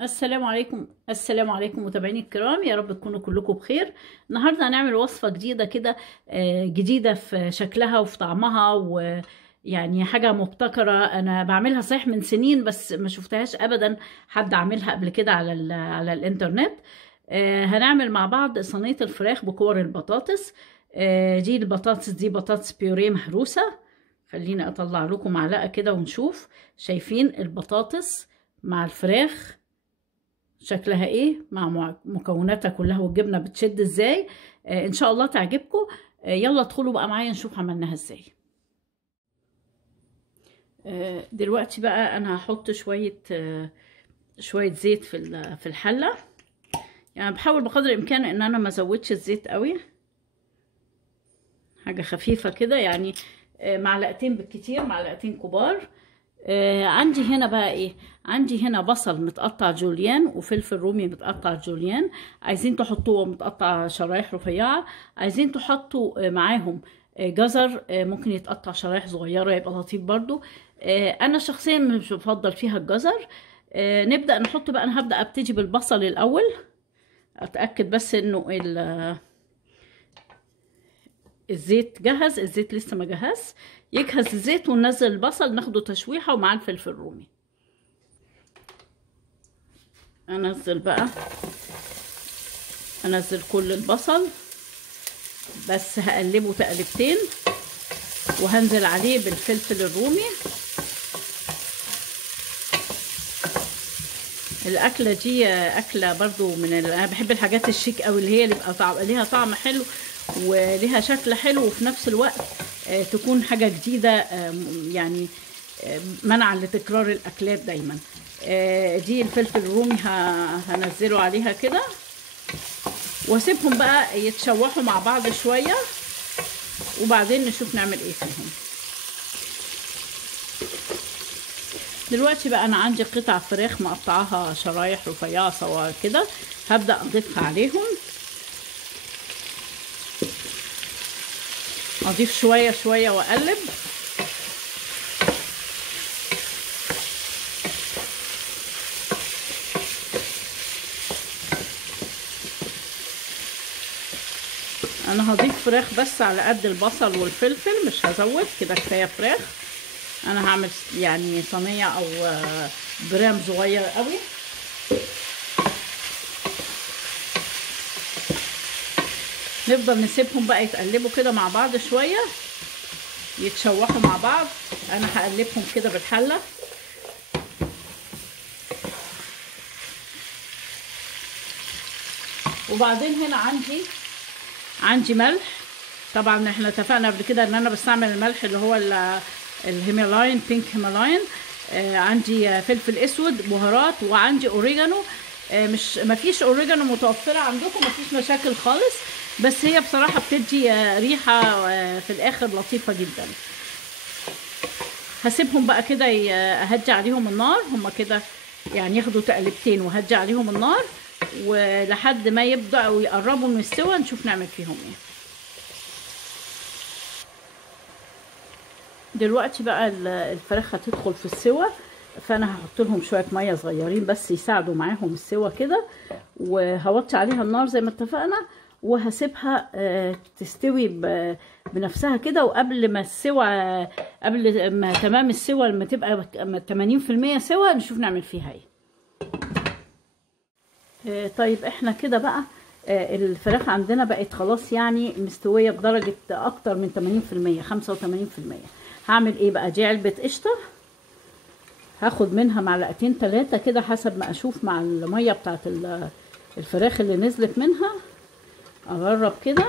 السلام عليكم. السلام عليكم متابعيني الكرام، يا رب تكونوا كلكم بخير. النهارده هنعمل وصفه جديده كده، جديده في شكلها وفي طعمها، ويعني حاجه مبتكره. انا بعملها صحيح من سنين، بس ما شفتهاش ابدا حد عاملها قبل كده على الانترنت. هنعمل مع بعض صينيه الفراخ بكور البطاطس. دي البطاطس دي بطاطس بيوريه مهروسه. خليني اطلع لكم معلقه كده ونشوف. شايفين البطاطس مع الفراخ شكلها ايه مع مكوناتها كلها، والجبنه بتشد ازاي. ان شاء الله تعجبكم. يلا ادخلوا بقى معايا نشوف عملناها ازاي. دلوقتي بقى انا هحط شويه زيت في الحله. يعني بحاول بقدر الامكان ان انا ما ازودش الزيت قوي، حاجه خفيفه كده يعني. معلقتين بالكتير، معلقتين كبار. عندي هنا بقى ايه، عندي هنا بصل متقطع جوليان وفلفل رومي متقطع جوليان. عايزين تحطوه متقطع شرايح رفيعة، عايزين تحطوا معاهم جزر ممكن يتقطع شرايح صغيرة يبقى لطيف برضو. انا شخصيا مش بفضل فيها الجزر. نبدأ نحط بقى. انا ابتدي بالبصل الاول، اتأكد بس انه الزيت جهز. الزيت لسه ما جهز، يجهز الزيت وننزل البصل ناخده تشويحه ومعاه الفلفل الرومي. انزل كل البصل، بس هقلبه تقلبتين وهنزل عليه بالفلفل الرومي. الاكله دي اكله برضو انا بحب الحاجات الشيك قوي، اللي هي اللي بيبقى ليها طعم حلو وليها شكل حلو، وفي نفس الوقت تكون حاجه جديده، يعني منعا لتكرار الاكلات دايما. دي الفلفل الرومي هنزله عليها كده، واسيبهم بقى يتشوحوا مع بعض شويه، وبعدين نشوف نعمل ايه فيهم. دلوقتي بقى انا عندي قطع فراخ مقطعاها شرايح رفيعه صغيره كده، هبدا اضيفها عليهم. اضيف شويه شويه واقلب. انا هضيف فراخ بس على قد البصل والفلفل، مش هزود كده، كفايه فراخ. انا هعمل يعني صينيه او برام صغير قوي. نفضل نسيبهم بقى يتقلبوا كده مع بعض شويه، يتشوحوا مع بعض. انا هقلبهم كده بالحله. وبعدين هنا عندي ملح. طبعا احنا اتفقنا قبل كده ان انا بستعمل الملح اللي هو الهيمالاين، بينك هيمالاين. عندي فلفل اسود بهارات، وعندي اوريجانو. مش مفيش اوريجانو متوفره عندكم مفيش مشاكل خالص، بس هي بصراحه بتدي ريحه في الاخر لطيفه جدا. هسيبهم بقى كده، اهدي عليهم النار. هما كده يعني ياخدوا تقلبتين وهدي عليهم النار، ولحد ما يبداوا يقربوا من السوا نشوف نعمل فيهم ايه. دلوقتي بقى الفراخ هتدخل في السوا، فانا هحط لهم شويه ميه صغيرين بس يساعدوا معاهم السوا كده، وهوطي عليها النار زي ما اتفقنا، وهسيبها تستوي بنفسها كده. وقبل ما السوا، قبل ما تمام السوا، لما تبقى 80% سوا نشوف نعمل فيها ايه. طيب احنا كده بقى الفراخ عندنا بقت خلاص يعني مستويه بدرجه اكتر من 80%، 85%. هعمل ايه بقى؟ دي علبه قشطه، هاخد منها معلقتين 3 كده حسب ما اشوف مع الميه بتاعت الفراخ اللي نزلت منها. اجرب كده.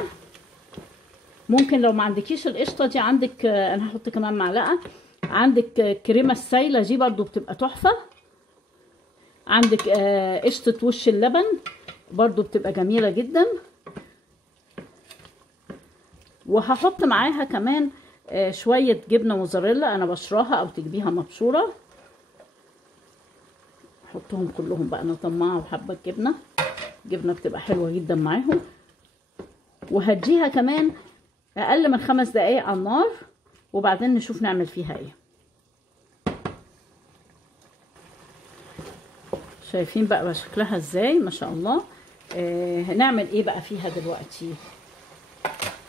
ممكن لو ما عندكيش القشطه دي، عندك انا هحط كمان معلقه. عندك كريمه السايله دي برضو بتبقى تحفه. عندك قشطه وش اللبن برضو بتبقى جميله جدا. وهحط معاها كمان شويه جبنه موزاريلا انا بشراها او تجيبيها مبشوره. احطهم كلهم بقى، انا طماعه وحابه الجبنه بتبقى حلوه جدا معاهم. وهديها كمان اقل من 5 دقايق على النار، وبعدين نشوف نعمل فيها ايه. شايفين بقى شكلها ازاي ما شاء الله. هنعمل ايه بقى فيها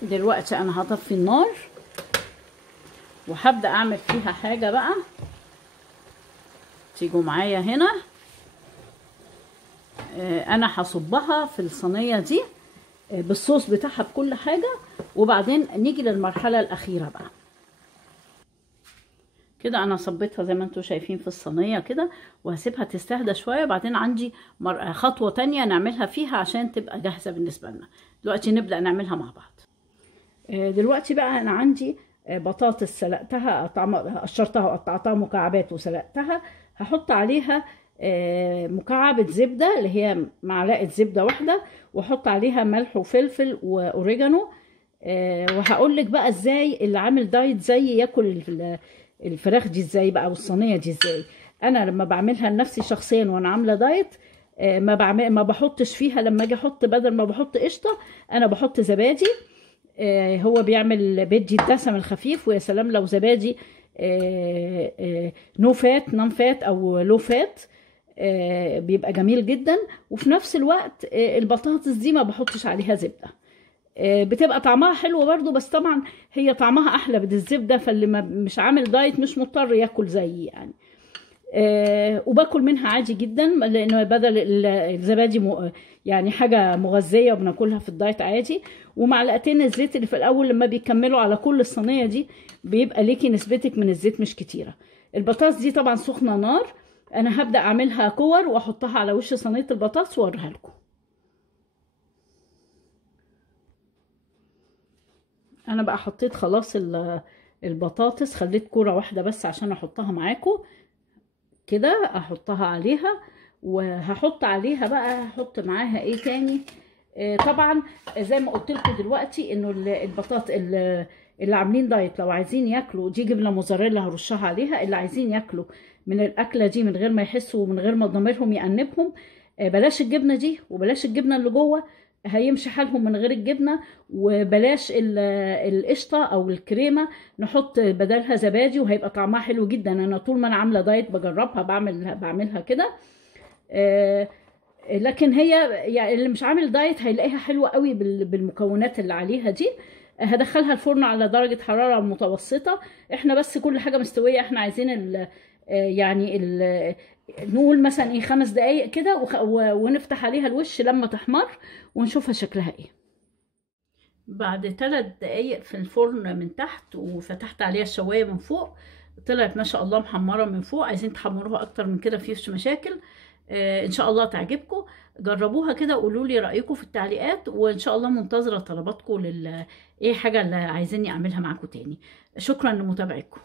دلوقتي انا هطفي النار وهبدأ اعمل فيها حاجة بقى. تيجوا معايا هنا. انا هصبها في الصينية دي بالصوص بتاعها بكل حاجة، وبعدين نيجي للمرحلة الأخيرة بقى. كده انا صبيتها زي ما انتم شايفين في الصينية كده، وهسيبها تستهدى شوية. بعدين عندي خطوة تانية نعملها فيها عشان تبقى جاهزة بالنسبة لنا. دلوقتي نبدأ نعملها مع بعض. دلوقتي بقى انا عندي بطاطس سلقتها، قشرتها وقطعتها مكعبات وسلقتها. هحط عليها مكعبة زبدة اللي هي معلقة زبدة واحدة، واحط عليها ملح وفلفل واوريجانو. وهقول لك بقى ازاي اللي عامل دايت زي ياكل الفراخ دي ازاي بقى، والصينية دي ازاي. انا لما بعملها لنفسي شخصيا وانا عاملة دايت ما بحطش فيها، لما اجي احط بدل ما بحط قشطة انا بحط زبادي. هو بيدي الدسم الخفيف، ويا سلام لو زبادي نو فات نون فات او لو فات بيبقى جميل جدا. وفي نفس الوقت البطاطس دي ما بحطش عليها زبدة، بتبقى طعمها حلو برضو، بس طبعا هي طعمها احلى بالزبدة. فاللي مش عامل دايت مش مضطر ياكل زيي يعني. وباكل منها عادي جدا، لانه بدل الزبادي يعني حاجه مغذيه وبناكلها في الدايت عادي. ومعلقتين الزيت اللي في الاول لما بيكملوا على كل الصينيه دي بيبقى ليكي نسبتك من الزيت مش كتيره. البطاطس دي طبعا سخنه نار. انا هبدا اعملها كور واحطها على وش صينيه البطاطس واوريها لكم. انا بقى حطيت خلاص البطاطس، خليت كوره واحده بس عشان احطها معاكم كده. احطها عليها، وهحط عليها بقى هحط معاها ايه تاني. طبعا زي ما قلت لكم دلوقتي انه البطاطا اللي عاملين دايت لو عايزين ياكلوا دي جبنه موزاريلا هرشها عليها. اللي عايزين ياكلوا من الاكله دي من غير ما يحسوا ومن غير ما ضميرهم يأنبهم بلاش الجبنه دي وبلاش الجبنه اللي جوه، هيمشي حالهم من غير الجبنه. وبلاش القشطه او الكريمه، نحط بدلها زبادي وهيبقى طعمها حلو جدا. انا طول ما انا عامله دايت بجربها بعملها كده. لكن هي يعني اللي مش عامل دايت هيلاقيها حلوه قوي بالمكونات اللي عليها دي. هدخلها الفرن على درجه حراره متوسطه. احنا بس كل حاجه مستويه، احنا عايزين نقول مثلا ايه 5 دقايق كده، ونفتح عليها الوش لما تحمر ونشوفها شكلها ايه. بعد 3 دقايق في الفرن من تحت وفتحت عليها الشوايه من فوق، طلعت ما شاء الله محمره من فوق. عايزين تحمروها اكتر من كده مفيش مشاكل. ان شاء الله تعجبكم. جربوها كده وقولوا لي رايكم في التعليقات، وان شاء الله منتظره طلباتكم ايه حاجه اللي عايزيني اعملها معاكم تاني. شكرا لمتابعتكم.